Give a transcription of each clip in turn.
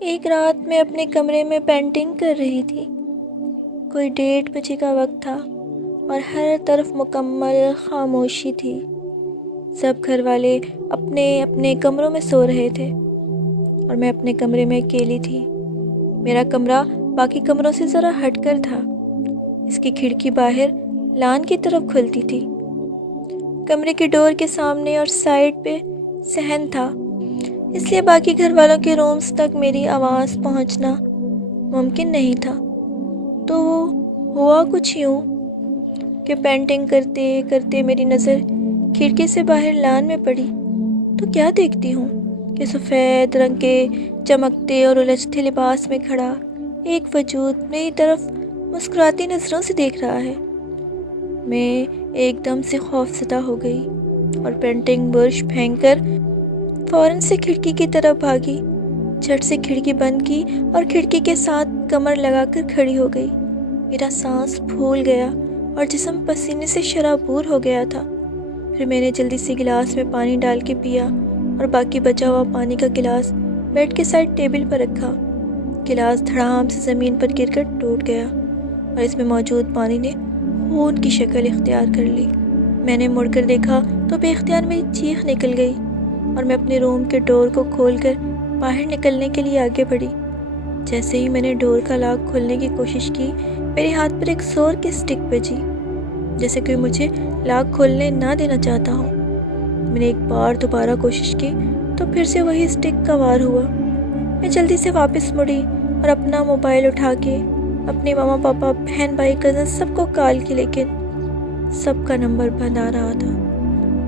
ایک رات میں اپنے کمرے میں پینٹنگ کر رہی تھی۔ کوئی 1:30 بجے کا وقت تھا اور ہر طرف مکمل خاموشی تھی۔ سب گھر والے اپنے اپنے کمروں میں سو رہے تھے اور میں اپنے کمرے میں اکیلی تھی۔ میرا کمرہ باقی کمروں سے ذرا ہٹ کر تھا۔ اس کی کھڑکی باہر لان کی طرف کھلتی تھی۔ کمرے کی ڈور کے سامنے اور سائڈ پہ صحن تھا، اس لیے باقی گھر والوں کے رومز تک میری آواز پہنچنا ممکن نہیں تھا۔ تو وہ ہوا کچھ یوں کہ پینٹنگ کرتے کرتے میری نظر کھڑکی سے باہر لان میں پڑی تو کیا دیکھتی ہوں کہ سفید رنگ کے چمکتے اور الجھتے لباس میں کھڑا ایک وجود میری طرف مسکراتی نظروں سے دیکھ رہا ہے۔ میں ایک دم سے خوف زدہ ہو گئی اور پینٹنگ برش پھینک کر فوراً سے کھڑکی کی طرف بھاگی۔ جھٹ سے کھڑکی بند کی اور کھڑکی کے ساتھ کمر لگا کر کھڑی ہو گئی۔ میرا سانس پھول گیا اور جسم پسینے سے شرابور ہو گیا تھا۔ پھر میں نے جلدی سے گلاس میں پانی ڈال کے پیا اور باقی بچا ہوا پانی کا گلاس بیڈ کے سائڈ ٹیبل پر رکھا۔ گلاس دھڑام سے زمین پر گر کر ٹوٹ گیا اور اس میں موجود پانی نے خون کی شکل اختیار کر لی۔ میں نے مڑ کر دیکھا تو بے اختیار میری چیخ نکل گئی اور میں اپنے روم کے ڈور کو کھول کر باہر نکلنے کے لیے آگے بڑھی۔ جیسے ہی میں نے ڈور کا لاک کھولنے کی کوشش کی، میرے ہاتھ پر ایک زور کی سٹک بجی، جیسے کوئی مجھے لاک کھولنے نہ دینا چاہتا ہو۔ میں نے ایک بار دوبارہ کوشش کی تو پھر سے وہی سٹک کا وار ہوا۔ میں جلدی سے واپس مڑی اور اپنا موبائل اٹھا کے اپنے ماما پاپا بہن بھائی کزن سب کو کال کی، لیکن سب کا نمبر بند آ رہا تھا۔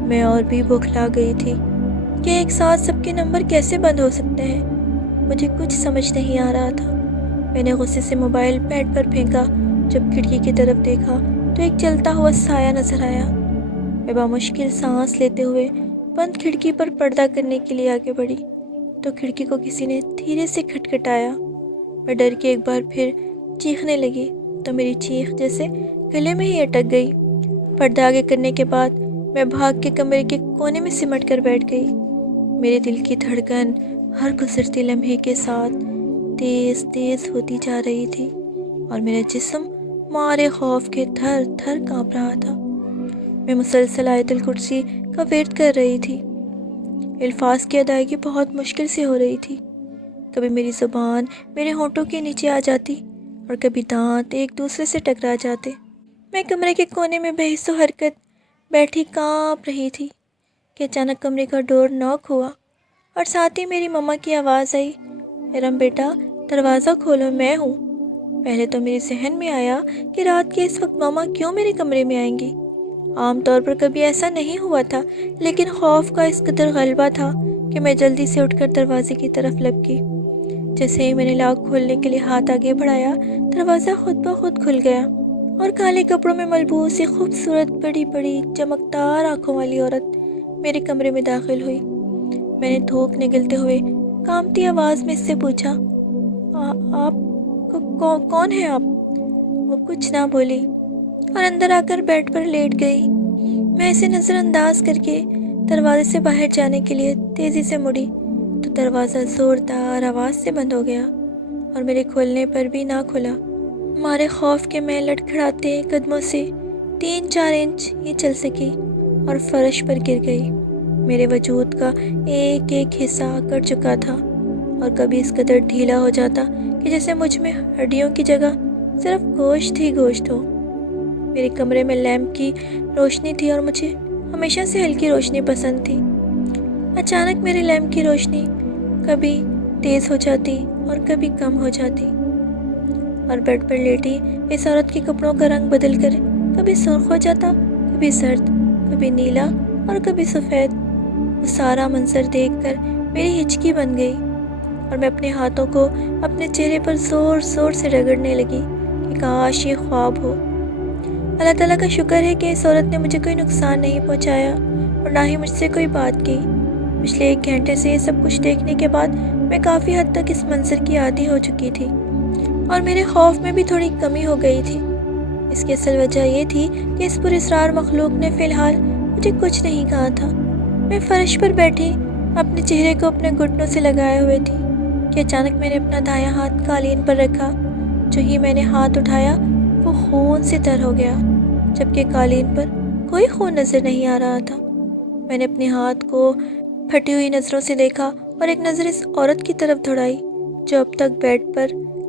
میں اور بھی بوکھلا گئی تھی کہ ایک ساتھ سب کے نمبر کیسے بند ہو سکتے ہیں۔ مجھے کچھ سمجھ نہیں آ رہا تھا۔ میں نے غصے سے موبائل بیڈ پر پھینکا۔ جب کھڑکی کی طرف دیکھا تو ایک چلتا ہوا سایہ نظر آیا۔ میں بامشکل سانس لیتے ہوئے بند کھڑکی پر پردہ کرنے کے لیے آگے بڑھی تو کھڑکی کو کسی نے دھیرے سے کھٹکھٹایا۔ میں ڈر کے ایک بار پھر چیخنے لگی تو میری چیخ جیسے گلے میں ہی اٹک گئی۔ پردہ آگے کرنے کے بعد میں بھاگ کے کمرے کے کونے میں سمٹ کر بیٹھ گئی۔ میرے دل کی دھڑکن ہر گزرتے لمحے کے ساتھ تیز تیز ہوتی جا رہی تھی اور میرا جسم مارے خوف کے تھر تھر کانپ رہا تھا۔ میں مسلسل آیت الکرسی کا ورد کر رہی تھی۔ الفاظ کی ادائیگی بہت مشکل سے ہو رہی تھی۔ کبھی میری زبان میرے ہونٹوں کے نیچے آ جاتی اور کبھی دانت ایک دوسرے سے ٹکرا جاتے۔ میں کمرے کے کونے میں بے حس و حرکت بیٹھی کانپ رہی تھی کہ اچانک کمرے کا ڈور ناک ہوا اور ساتھ ہی میری مما کی آواز آئی، ارم بیٹا دروازہ کھولو، میں ہوں۔ پہلے تو میرے ذہن میں آیا کہ رات کے اس وقت ماما کیوں میرے کمرے میں آئیں گی۔ عام طور پر کبھی ایسا نہیں ہوا تھا، لیکن خوف کا اس قدر غلبہ تھا کہ میں جلدی سے اٹھ کر دروازے کی طرف لپکی۔ جیسے ہی میں نے لاک کھولنے کے لیے ہاتھ آگے بڑھایا، دروازہ خود بخود کھل گیا اور کالے کپڑوں میں ملبوس ایک خوبصورت بڑی بڑی چمکدار آنکھوں والی عورت میرے کمرے میں داخل ہوئی۔ میں نے تھوک نگلتے ہوئے کانپتی آواز میں اس سے پوچھا، آپ کون ہیں آپ؟ وہ کچھ نہ بولی اور اندر آ کر بیڈ پر لیٹ گئی۔ میں اسے نظر انداز کر کے دروازے سے باہر جانے کے لیے تیزی سے مڑی تو دروازہ زوردار آواز سے بند ہو گیا اور میرے کھولنے پر بھی نہ کھلا۔ مارے خوف کے میں لڑکھڑاتے قدموں سے 3-4 انچ ہی چل سکی اور فرش پر گر گئی۔ میرے وجود کا ایک ایک حصہ کٹ چکا تھا اور کبھی اس قدر ڈھیلا ہو جاتا کہ جیسے مجھ میں ہڈیوں کی جگہ صرف گوشت ہی گوشت ہو۔ میرے کمرے میں لیمپ کی روشنی تھی اور مجھے ہمیشہ سے ہلکی روشنی پسند تھی۔ اچانک میرے لیمپ کی روشنی کبھی تیز ہو جاتی اور کبھی کم ہو جاتی اور بیڈ پر لیٹی اس عورت کے کپڑوں کا رنگ بدل کر کبھی سرخ ہو جاتا، کبھی زرد، کبھی نیلا اور کبھی سفید۔ وہ سارا منظر دیکھ کر میری ہچکی بن گئی اور میں اپنے ہاتھوں کو اپنے چہرے پر زور زور سے رگڑنے لگی کہ کاش یہ خواب ہو۔ اللہ تعالیٰ کا شکر ہے کہ اس عورت نے مجھے کوئی نقصان نہیں پہنچایا اور نہ ہی مجھ سے کوئی بات کی۔ پچھلے 1 گھنٹے سے یہ سب کچھ دیکھنے کے بعد میں کافی حد تک اس منظر کی عادی ہو چکی تھی اور میرے خوف میں بھی تھوڑی کمی ہو گئی تھی۔ اس کی اصل وجہ یہ تھی کہ اس پراسرار مخلوق نے فی الحال مجھے کچھ نہیں کہا تھا۔ میں فرش پر بیٹھی اپنے چہرے کو اپنے گھٹنوں سے لگائے ہوئے تھی کہ اچانک میں نے اپنا دایاں ہاتھ قالین پر رکھا۔ جو ہی میں نے ہاتھ اٹھایا وہ خون سے تر ہو گیا، جبکہ قالین پر کوئی خون نظر نہیں آ رہا تھا۔ میں نے اپنے ہاتھ کو پھٹی ہوئی نظروں سے دیکھا اور ایک نظر اس عورت کی طرف دوڑائی جو اب تک بیڈ پر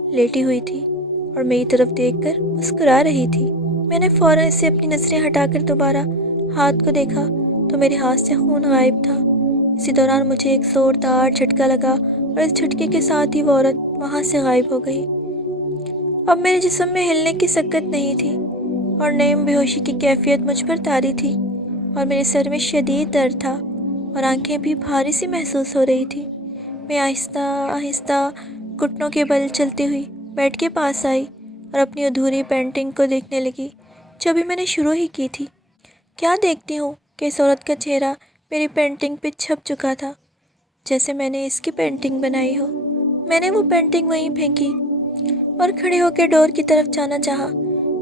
لیٹی ہوئی تھی اور میری طرف دیکھ کر مسکرا رہی تھی۔ میں نے فوراً اسے اپنی نظریں ہٹا کر دوبارہ ہاتھ کو دیکھا تو میرے ہاتھ سے خون غائب تھا۔ اسی دوران مجھے ایک زوردار جھٹکا لگا اور اس جھٹکے کے ساتھ ہی وہ عورت وہاں سے غائب ہو گئی۔ اب میرے جسم میں ہلنے کی سکت نہیں تھی اور نیم بے ہوشی کی کیفیت مجھ پر طاری تھی، اور میرے سر میں شدید درد تھا اور آنکھیں بھی بھاری سی محسوس ہو رہی تھی۔ میں آہستہ آہستہ گھٹنوں کے بل چلتی ہوئی بیڈ کے پاس آئی اور اپنی ادھوری پینٹنگ کو دیکھنے لگی جو ابھی میں نے شروع ہی کی تھی۔ کیا دیکھتی ہوں کہ اس عورت کا چہرہ میری پینٹنگ پہ چھپ چکا تھا، جیسے میں نے اس کی پینٹنگ بنائی ہو۔ میں نے وہ پینٹنگ وہیں پھینکی اور کھڑے ہو کے ڈور کی طرف جانا چاہا۔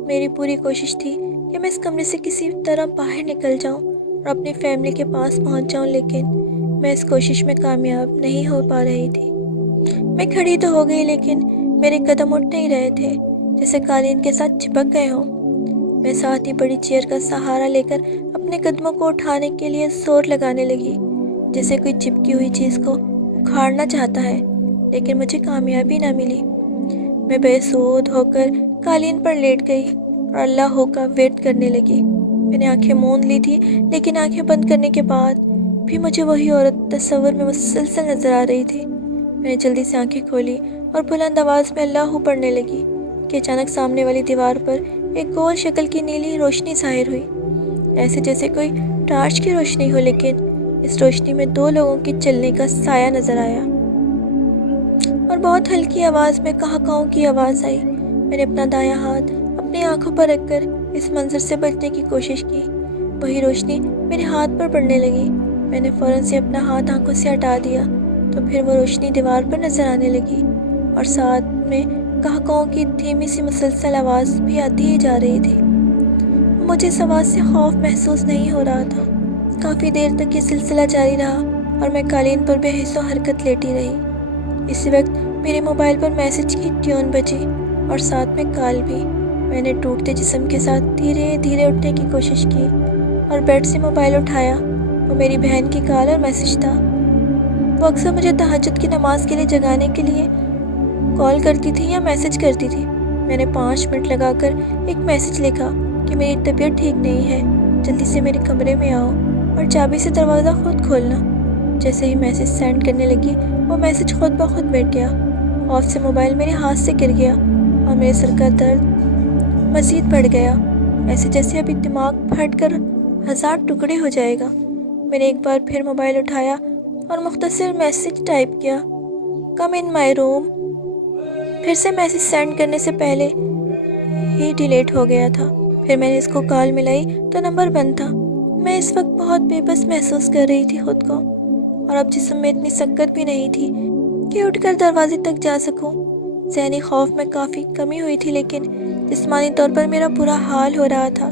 میری پوری کوشش تھی کہ میں اس کمرے سے کسی طرح باہر نکل جاؤں اور اپنی فیملی کے پاس پہنچ جاؤں، لیکن میں اس کوشش میں کامیاب نہیں ہو پا رہی تھی۔ میں کھڑی تو ہو گئی لیکن میرے قدم اٹھ نہیں رہے تھے، جیسے قالین کے ساتھ چپک گئے ہوں۔ میں ساتھ ہی بڑی چیئر کا سہارا لے کر اپنے قدموں کو اٹھانے کے لیے زور لگانے لگی، جیسے کوئی چپکی ہوئی چیز کو اکھاڑنا چاہتا ہے، لیکن مجھے کامیابی نہ ملی۔ میں بے سود ہو کر قالین پر لیٹ گئی اور اللہ ہو کا ورد کرنے لگی۔ میں نے آنکھیں موند لی تھی، لیکن آنکھیں بند کرنے کے بعد بھی مجھے وہی عورت تصور میں مسلسل نظر آ رہی تھی۔ میں نے جلدی سے آنکھیں کھولی اور بلند آواز میں اللہ پڑھنے لگی کہ اچانک سامنے والی دیوار پر ایک گول شکل کی نیلی روشنی ظاہر ہوئی، ایسے جیسے کوئی ٹارچ کی روشنی ہو، لیکن اس روشنی میں دو لوگوں کے چلنے کا سایہ نظر آیا اور بہت ہلکی آواز میں کہاں کی آواز آئی۔ میں نے اپنا دایاں ہاتھ اپنی آنکھوں پر رکھ کر اس منظر سے بچنے کی کوشش کی۔ وہی روشنی میرے ہاتھ پر پڑنے لگی۔ میں نے فوراً سے اپنا ہاتھ آنکھوں سے ہٹا دیا تو پھر وہ روشنی دیوار پر نظر آنے لگی اور ساتھ میں کہاں کی دھیمی سی مسلسل آواز بھی آتی ہی جا رہی تھی۔ مجھے اس آواز سے خوف محسوس نہیں ہو رہا تھا۔ کافی دیر تک یہ سلسلہ جاری رہا اور میں قالین پر بے حس و حرکت لیٹی رہی۔ اسی وقت میرے موبائل پر میسج کی ٹیون بجی اور ساتھ میں کال بھی۔ میں نے ٹوٹتے جسم کے ساتھ دھیرے دھیرے اٹھنے کی کوشش کی اور بیڈ سے موبائل اٹھایا۔ وہ میری بہن کی کال اور میسج تھا۔ وہ اکثر مجھے تہجد کی نماز کے لیے جگانے کے لیے کال کرتی تھی یا میسج کرتی تھی۔ میں نے 5 منٹ لگا کر ایک میسج لکھا کہ میری طبیعت ٹھیک نہیں ہے، جلدی سے میرے کمرے میں آؤ اور چابی سے دروازہ خود کھولنا۔ جیسے ہی میسج سینڈ کرنے لگی وہ میسج خود بخود مٹ گیا۔ خوف سے موبائل میرے ہاتھ سے گر گیا اور میرے سر کا درد مزید بڑھ گیا، ایسے جیسے ابھی دماغ پھٹ کر 1000 ٹکڑے ہو جائے گا۔ میں نے ایک بار پھر موبائل اٹھایا اور مختصر میسج ٹائپ کیا، کم ان مائی روم۔ پھر سے میسج سینڈ کرنے سے پہلے ہی ڈیلیٹ ہو گیا تھا۔ پھر میں نے اس کو کال ملائی تو نمبر بند تھا۔ میں اس وقت بہت بے بس محسوس کر رہی تھی خود کو، اور اب جسم میں اتنی سکت بھی نہیں تھی کہ اٹھ کر دروازے تک جا سکوں۔ ذہنی خوف میں کافی کمی ہوئی تھی، لیکن جسمانی طور پر میرا برا حال ہو رہا تھا،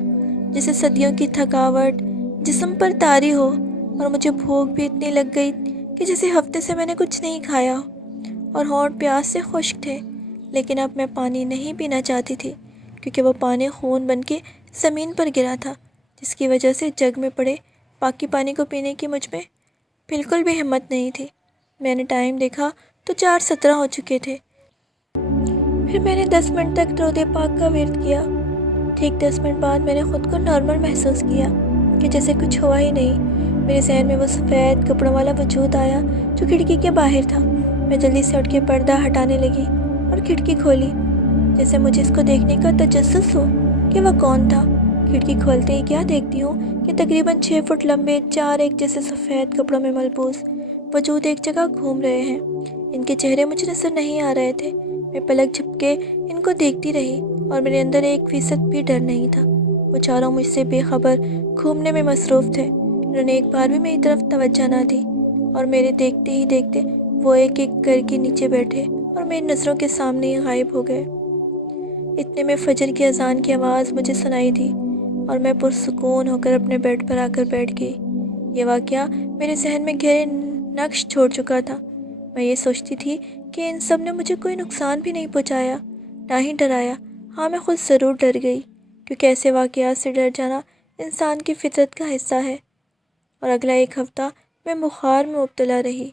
جیسے صدیوں کی تھکاوٹ جسم پر طاری ہو، اور مجھے بھوک بھی اتنی لگ گئی کہ جیسے ہفتے سے میں نے کچھ نہیں کھایا اور ہونٹ پیاس سے خشک تھے۔ لیکن اب میں پانی نہیں پینا چاہتی تھی کیونکہ وہ پانی خون بن کے زمین پر گرا تھا، جس کی وجہ سے جگ میں پڑے باقی پانی کو پینے کی مجھ میں بالکل بھی ہمت نہیں تھی۔ میں نے ٹائم دیکھا تو 4:17 ہو چکے تھے۔ پھر میں نے 10 منٹ تک درود پاک کا ورد کیا۔ ٹھیک 10 منٹ بعد میں نے خود کو نارمل محسوس کیا کہ جیسے کچھ ہوا ہی نہیں۔ میرے ذہن میں وہ سفید کپڑوں والا وجود آیا جو کھڑکی کے باہر تھا۔ میں جلدی سے اٹھ کے پردہ ہٹانے لگی اور کھڑکی کھولی، جیسے مجھے اس کو دیکھنے کا تجسس ہو کہ وہ کون تھا۔ کھڑکی کھولتے ہی کیا دیکھتی ہوں کہ تقریباً 6 فٹ لمبے 4 ایک جیسے سفید کپڑوں میں ملبوس وجود ایک جگہ گھوم رہے ہیں۔ ان کے چہرے مجھے نظر نہیں آ رہے تھے۔ میں پلک جھپکے ان کو دیکھتی رہی اور میرے اندر 1% بھی ڈر نہیں تھا۔ وہ چاروں مجھ سے بے خبر گھومنے میں مصروف تھے۔ انہوں نے ایک بار بھی میری طرف توجہ نہ دی اور میرے دیکھتے ہی دیکھتے وہ ایک ایک کر کے نیچے بیٹھے اور میری نظروں کے سامنے ہی غائب ہو گئے۔ اتنے میں فجر کی اذان کی آواز مجھے سنائی دی اور میں پرسکون ہو کر اپنے بیڈ پر آ کر بیٹھ گئی۔ یہ واقعہ میرے ذہن میں گہرے نقش چھوڑ چکا تھا۔ میں یہ سوچتی تھی کہ ان سب نے مجھے کوئی نقصان بھی نہیں پہنچایا، نہ ہی ڈرایا۔ ہاں، میں خود ضرور ڈر گئی، کیونکہ ایسے واقعات سے ڈر جانا انسان کی فطرت کا حصہ ہے۔ اور اگلا ایک ہفتہ میں بخار میں مبتلا رہی۔